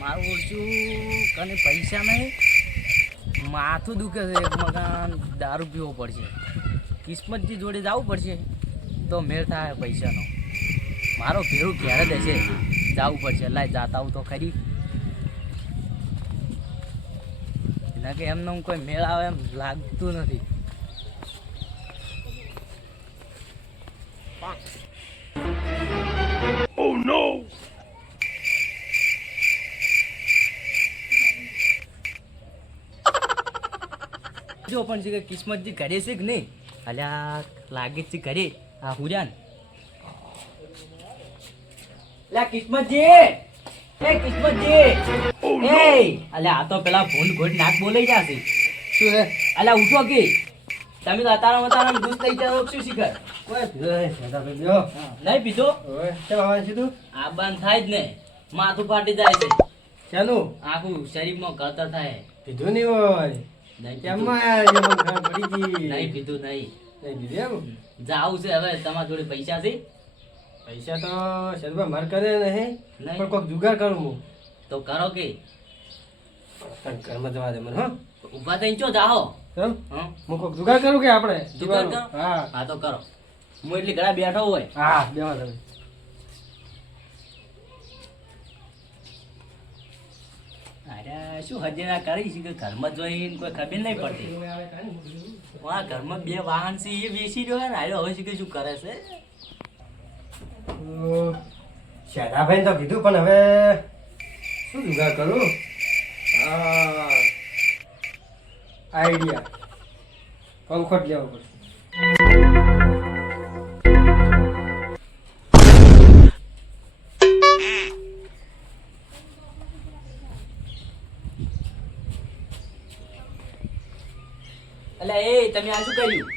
મારું ઓળખ્યું કને પૈસા નહીં, માથું દુખે છે, એક મકાન દારૂ પીવો પડશે, કિસ્મતજી જોડે જવું પડશે તો મેળ થાય પૈસાનો. મારો ભેરું ક્યારે દેશે, જવું પડશે. લાય જાતા હું તો ખરી, ના કે એમને કોઈ મેળ આવે એમ લાગતું નથી. Oh no! જો પણ છે કે કિસ્મતજી ઘરે છે કે નહીં? અલ્યા લાગે છે ઘરે. હા હુજાન લા કિસ્મતજી, એ કિસ્મતજી, એ અલ્યા આ તો પેલા ભૂંડ ઘોટ નાક બોલાઈ જશે. શું હે? અલ્યા ઉઠો કે તમે તો અતારા મતારા દૂધ થઈ જાવ. શું શીખર નહીં પીધો? આ બંધ થાય જ ને, માથું ફાટી જાય છે. ચાલો આખું શરીરમાં કળતર થાય. પીધું નહીં હોય નહીં કેમ નહીં પીધું નહીં. જાવું છે હવે. તમારા જોડે પૈસા છે? પૈસા તો શરૂઆત માર કરે નહીં, નહીં. પણ કોઈક જુગાર કરું હું. તો કરો કે ઘરમાં જવા દે મને. હા ઉભા થઈને ચો જાઓ. કેમ? હા હું કોઈક જુગાર કરું કે આપણે જુગાર કરો? હા હા તો કરો. હું એટલી ઘણા બેઠો હોય. હા દેવા તમે. અરે શું હજેરા કરી છે કે ઘરમાં જોઈને કોઈ ખબર નહીં પડતી. આ ઘરમાં બે વાહન છે એ વેચી રહ્યો ને. આયો હવે શીખે શું કરે છે. શાદાભાઈ તો કીધું પણ હવે શું જુગાર કરું? હા આઈડિયા, પંખોટ લેવો પડશે. અલ્યા એ તમે આ શું કર્યું?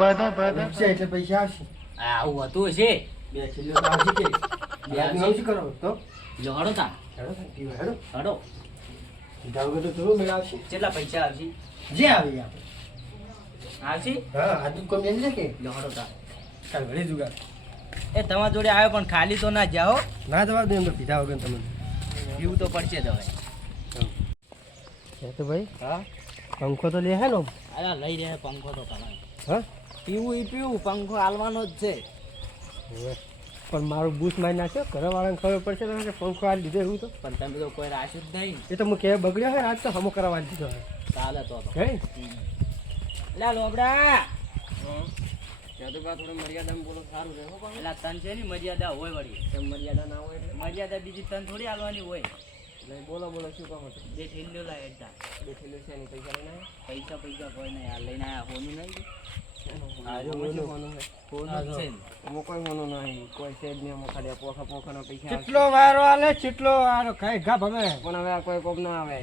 પૈસા એટલે પૈસા આવશે. આવું હતું હશે. બે કિલો તો આવશે કે બે આનું આવશે. શું કરો તો લો હડો તા હેડો પીવા હેડો. હડો. સીધા વગર તો થોડું મેળ આવશે. કેટલા પૈસા આવશે? જે આવી આપણે. આવશે. હા આજુ કોઈ મેળ છે કે લો હડો તા. ચાલ ઘરે જુગાર. એ તમારા જોડે આવ્યો પણ ખાલી તો ના જાઓ. ના જવા દે એમ તો પીધા વગર તમને. પીવું તો પડશે જ હવે. તો ભાઈ હા પંખો તો લે હે ને. અરે લઈ રહ્યા પંખો તો કરાય. હા પીવું એ પીવું, પંખો હાલવાનો જ છે. પણ મારું બૂસ મારી નાખ્યો, ઘરવાળાને ખબર પડશે ને કે પંખો આ લીધો એવું તો. પણ તમે તો કોઈ રાખ્યું જ નહીં. એ તો હું કે બગડ્યો હોય આજ તો હમો કરાવવા દીધો હોય. ચાલે તો હે લા લોબડા. થોડું મર્યાદામાં બોલો સારું રહે. પેલા તન છે ને મર્યાદા હોય વળી. મર્યાદા ના હોય એટલે મર્યાદા બીજી તન થોડી હાલવાની હોય. બોલો બોલો શું કામ હતું? બે ઠેલીઓ લાય એકદા. બે થેલીઓ છે એની પૈસા લઈને પૈસા પૈસા કોઈ નહીં. આ લઈને આયા હોનું નહીં. આવ્યો? હોનું જ છે ને. કોઈ મોનું નહીં, કોઈ સેજ નહીં. અમુક ખાલી પોખા પોખાના પૈસા કેટલો વારો આલે કેટલો વારો કઈ ઘા ભમે પણ હવે આ કોઈ કોમ ના આવે.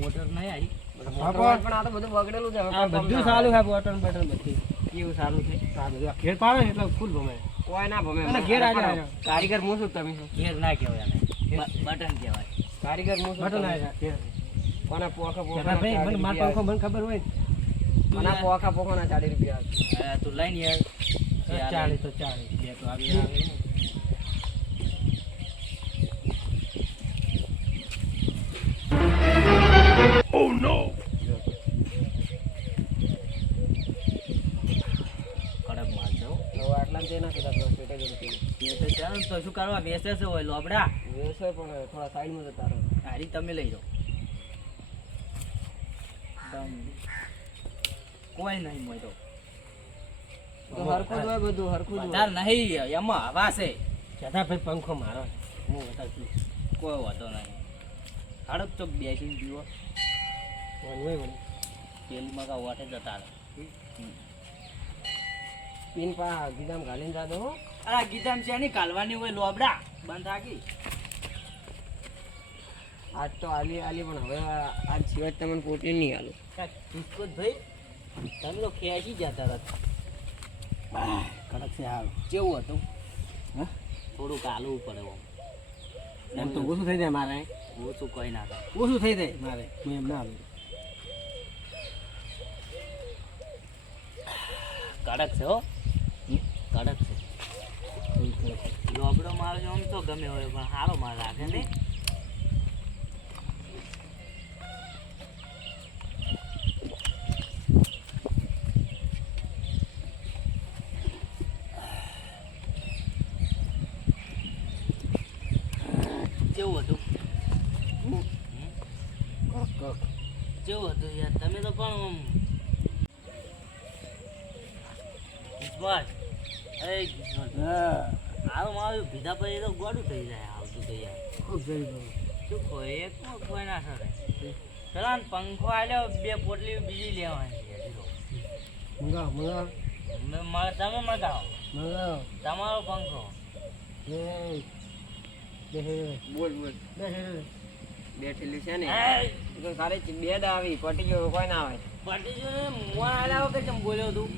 મોટર નહીં આવી. પણ આ તો બધું બગડેલું છે. હવે આ કોઈ કોમ બધું ના સારું આવે. છે બટન બટન બધી કેવું સારું છે? આ બધું આ ઘેર પાડે ને એટલે ફૂલ ભમે. કોઈ ના ભમે. અને ઘેર આવી જાય. કારીગર હું છું તમે છો? ઘેર ના કહેવાય આને. બટન કહેવાય. કારીગર હું છું બટન તમે આવી છો? જાય ઘેર. કોના પોખા જરા ભાઈ મને માર પંખો મને ખબર હોય ને. કોના પોખા પોખાના 40 રૂપિયા હા, તું લઈને યાર. જે આ ચાલી તો ચાલી. બે તો આવી આવે. Oh no! કડક માલ છે હો. આટલા તે ના થતા પેટે ગયું એ તો ચાલો તો શું કરવા બેસે છે હોય લોબડા. વ્યવસાય પણ થોડા સાઈડમાં જતા રહો. હારી તમે લઈ જાઓ. કોઈ નહીં મોય તો. તો હરખું જ હોય બધું હરખું જ હોય. વધારે નહીં એમાં હવા છે. જતા ભાઈ પંખો મારો હું વધારે પીશ. કોઈ વાંધો નહીં. હડક ચોક બેસીને પીવો. હોય વળી. તેલમાં કા વાટે જતા રહે. પીન પા ગીદામ ઘાલીને જા દો. અરે ગીતામ છે ની કાલવાની હોય લોબડા બંધ થાકી. આજ તો આલી આલી પણ હવે આજ સિવાય તમને પોટી નહીં આલું. કિસ્કો ભાઈ તમે તો ખેંચી જતા હતા. કડક છે હાલ. કેવું હતું? હા થોડુંક હાલવું પડે એમ. એમ તો ઓછું થઈ જાય મારે. ઓછું કોઈ ના થાય. ઓછું થઈ જાય મારે હું એમ ના આવું. કડક છે હો. કડક છે. લોબડો મારો આમ તો ગમે હોય પણ સારો માલ રાખે ને કેવું હતું કેવું હતું યાર તમે તો પણ આમ કિસ્મત એ કિસ્મત આવું મારું ભીધા પછી તો ગોડું થઈ જાય આવતું તો યાર ખૂબ જઈ શું કોઈ એક કોઈ ના સરે પેલા પંખો આવ્યો 2 પોટલી બીજી લેવાની છે હજી તો. મંગાવ મંગાવ તમે મગાવો મંગાવ તમારો પંખો એ બે બોલ બોલ બે બેઠેલી છે ને એ, તો તારે બેડ આવી પટી ગયો કોઈ ના આવે પટી જો ને મોં આલ્યા વગર કેમ બોલ્યો તું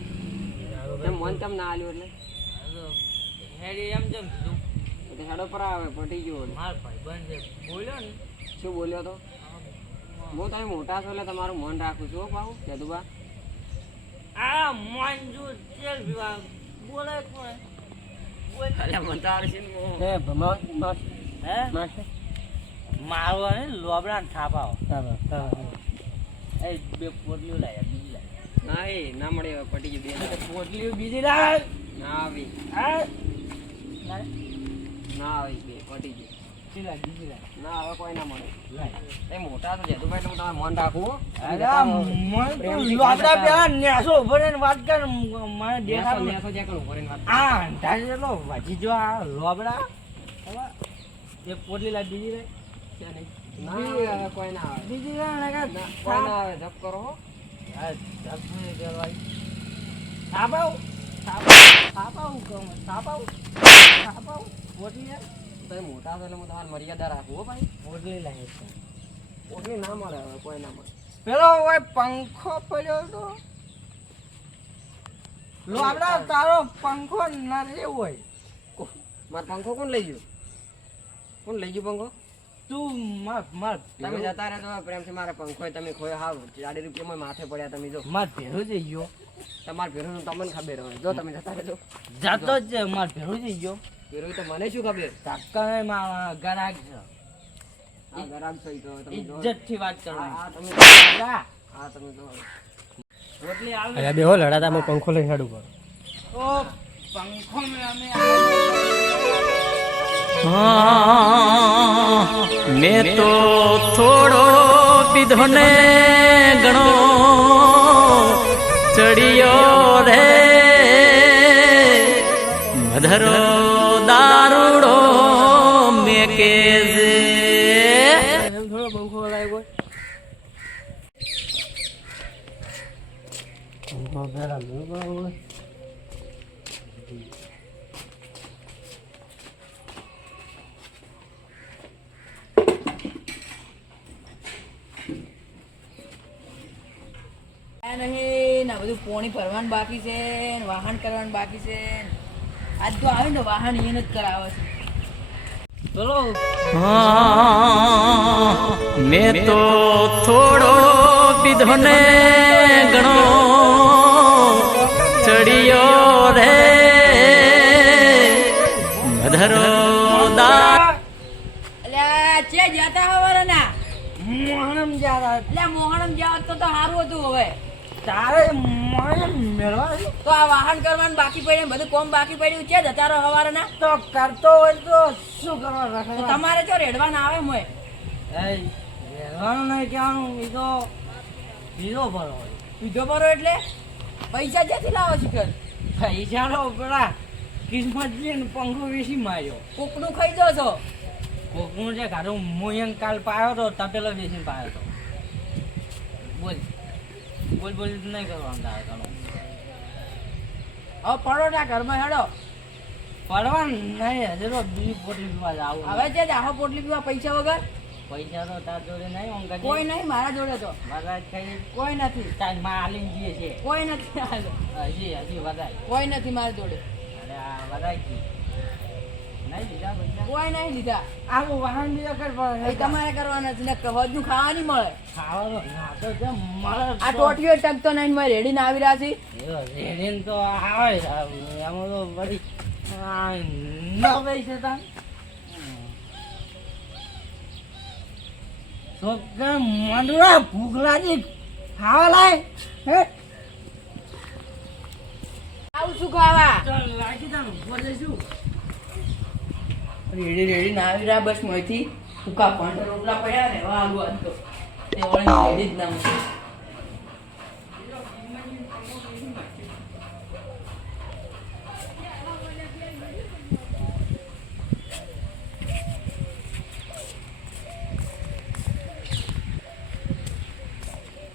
તેમ મન તમ ના આલ્યો એટલે આ તો હેડી એમ જેમ કીધું એટલે હેડો પર આવે પટી ગયો એટલે. માર ભાઈ બંધ છે બોલ્યો ને શું બોલ્યો તો હું તમે મોટા છો એટલે તમારું મન રાખું છું હો પાહુ જદુબા આ મંજુ તેલ પીવા બોલે કોણ બોલ અલ્યા મન તો આવડે છે ને મોં. એ ભમા માસ હે માસ મારવા ને લોબડા ને થાપાવ હા એ 2 પોટલીઓ લાયા બીજી લાયા ના એ ના મળે હવે પટી ગયું બે પોટલીઓ બીજી લાય ના આવી આ ના આવી બે પટી ગયું ચીલા બીજી લાય ના હવે કોઈ ના મળે લાય એ મોટા તો જદુભાઈ એટલે હું તમારું મન રાખું હો. અરે મન તો લોબડા પેલા નેસો ભરે ને વાત કર મને દેખાડો ને. નેસો જ્યાં કણ ઉભો રહીને વાત આ અંધારી જેટલો વાજી જો આ લોબડા હવે એક પોટલી લાય બીજી લાય છે નહીં. ના હવે કોઈ ના આવે બીજી લાય ને કાં કોઈ ના આવે જપ કરો હો. આ જપને દેવાય થાપાવ થાપાવ કહું થાપાવ પોટલી લાય તમે મોટા છો એટલે હું તમારી મર્યાદા રાખું હો ભાઈ પોટલી લાય ઓટલી ના મળે હવે કોઈ ના મળે પેલો ઓય પંખો પડ્યો તો લોબડા તારો પંખો નરે હોય મારો પંખો કોણ લઈ ગયું કોણ લઈ ગયું પંખો તું માર તમે જતા રહેતો પ્રેમથી મારે પંખો હોય તમે ખોયો હાવ 40 રૂપિયામાં માથે પડ્યા તમે જો માર ભેરો જઈ ગયો તમારે ભેરું તમને ખબર હોય જો તમે જતા રહેજો જાતો જ છે માર ભેરો જઈ ગયો ભેરું તો મને શું ખબર કાકા માં ગરાક છે આ ગરાગ છો ઈ તો તમે જો ઇજ્જત થી વાત કરો આ તમે જા આ તમે જો રોટલી આલ અરે બે હો લડાતા અમે પંખો લઈ હેડું પર ઓ પંખો મે અમે મેં તો થોડો પીધો ને ઘણો ચડિયો રે મધરો દારૂડો મેં કે એમ થોડો પંખો લાવ્યો પંખો પેલા મેં બરાબર નહીં ને બધું પોણી ભરવાનું બાકી છે ને વાહન કરવાનું બાકી છે આજ તો આવે ને વાહન એને જ કરાવે છે ચલો મેં તો થોડો પીધો ને ઘણો ચડિયો રે મધરો દા અલ્યા ચે જતા હવારે ના મોહનમ જાતા એટલે મોહણમ જાવ તો સારું હતું હવે તારે મોહનમ મેળવા છે? તો આ વાહન કરવાનું બાકી પડ્યું બધું કોમ બાકી પડ્યું છે જતા રહો હવારે ના તો કરતો હોય તો શું કરવા તો રખડવા તમારે જો રેડવા ના આવે મોય એ રહેવાનું નહીં કહેવાનું એ તો બીજો ભરો હોય પીધો ભરો એટલે પૈસા ક્યાંથી લાવો છો ઘર પૈસા નો પેલા કિસ્મત ને પંખો વેચી માર્યો કોકનું ખાઈ દો છો કોકનું છે કાઢું મોયન કાલ પાયો તો તપેલો વેચીને પાયો તો બોલ બોલ બોલ નહીં કરવાનું તારે ઘણું હવે પરોઠા ઘરમાં હેડો પડવાનું નહીં હજુ તો બીજી પોટલી પીવા આવું હવે છે આહો પોટલી પીવા પૈસા વગર પૈસા તો તાર જોડે નહીં ઊંઘા કોઈ નહીં મારા જોડે તો વધારે કઈ કોઈ નથી તાર માં આલીને જઈએ છે કોઈ નથી હાલો. હજી વધારે કોઈ નથી મારા જોડે અરે આ વધારે કી નહીં લીધા પૈસા કોઈ નહીં લીધા આવું વાહન બીજો કર એ તમારે કરવાના છે ને હજુ ખાવા નહીં મળે ખાવાનો ના તો જેમ મળે આ ટોટીઓ ટકતો નહીં મેં રેડીને આવી રહ્યા છે રેડીને તો આવે એમાં તો વળી ન પૈસે તાર છોકરા મંડુરા ભૂખ લાગી ખાવા લાય હે આવું શું ખાવા લાગી તાનું ઉપર જઈશું રેડી રેડી ના આવી રહ્યા બસ મોયથી ઉકા પણ રોટલા પડ્યા ને એવા આલુ આજ તો તે વળી રેડી જ ના મૂકે.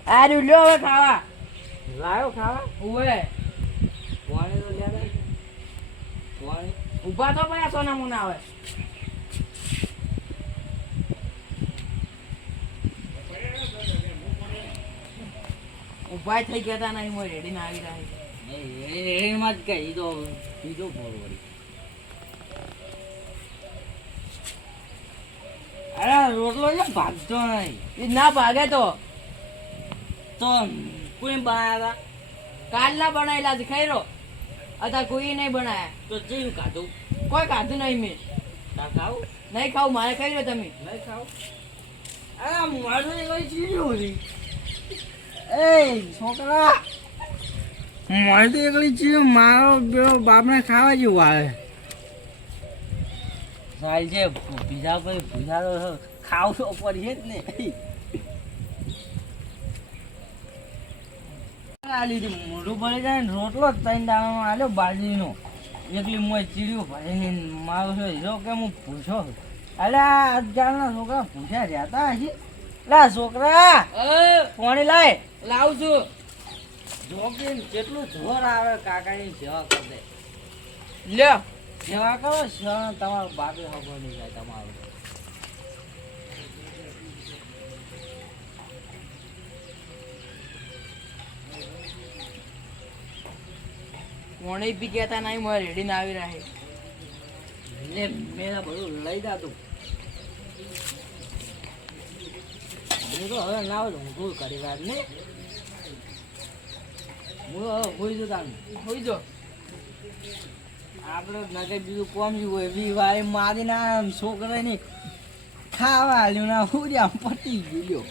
આ રહ્યું લ્યો હવે ખાવા લાયો ખાવા ઉવે પાણી તો લે પાણી ઉભા તો પડ્યા સોના મુના આવે ઉભા થઈ ગયા તા નહીં મોય રેડી ના આવી રહ્યા એમાં જ કઈ તો બીજો ફોન વળી અરે રોટલો છે ભાગતો નહીં એ ના ભાગે તો કોઈ બનાયા કાલના બનાવેલા છે ખાઈ રો અત્યારે કોઈ નહીં બનાયા તો જેવું કાઢું કોઈ ખાધું નહીં મેં તા ખાવું નહીં ખાવું મારે ખાઈ લો તમે નહીં ખાવું અરે મારું કઈ ચીડ્યું હતી એ છોકરા મારે તો એકલી ચીડ મારો બેરો બાપને ખાવા જેવું આવે સાલ છે પીઝા પર પીઝા તો ખાવું પડશે જ ને આ લીધી મોઢું ભરી જાય ને રોટલો જ ત્રણ દાણામાં આલ્યો બાજરીનો એકલી મોય ચીડ્યું ભરીને મારો છો જો કે હું પૂછો અલે આજકાલના છોકરા પૂછ્યા રહેતા હશે લા છોકરા પાણી લાય લાવું છું જો કે કેટલું જોર આવે કાકાની સેવા કરી દે લ્યો સેવા કરો સેવા તમારો બાપે ખબર નહીં જાય તમારું મોણે પી ગયા તા નહીં મોય રેડી ના આવી રહ્યા એટલે મેં બધું લઈ જાતું હું તો હવે ના હું ભૂલ કરી વાત ને હું હવે હોઈ જતા હોઈ જો આપણે નગર બીજું કોમ જેવું હોય બી વાય મારી ના છોકરાને ખાવા આલ્યું ના હું પતી ગયો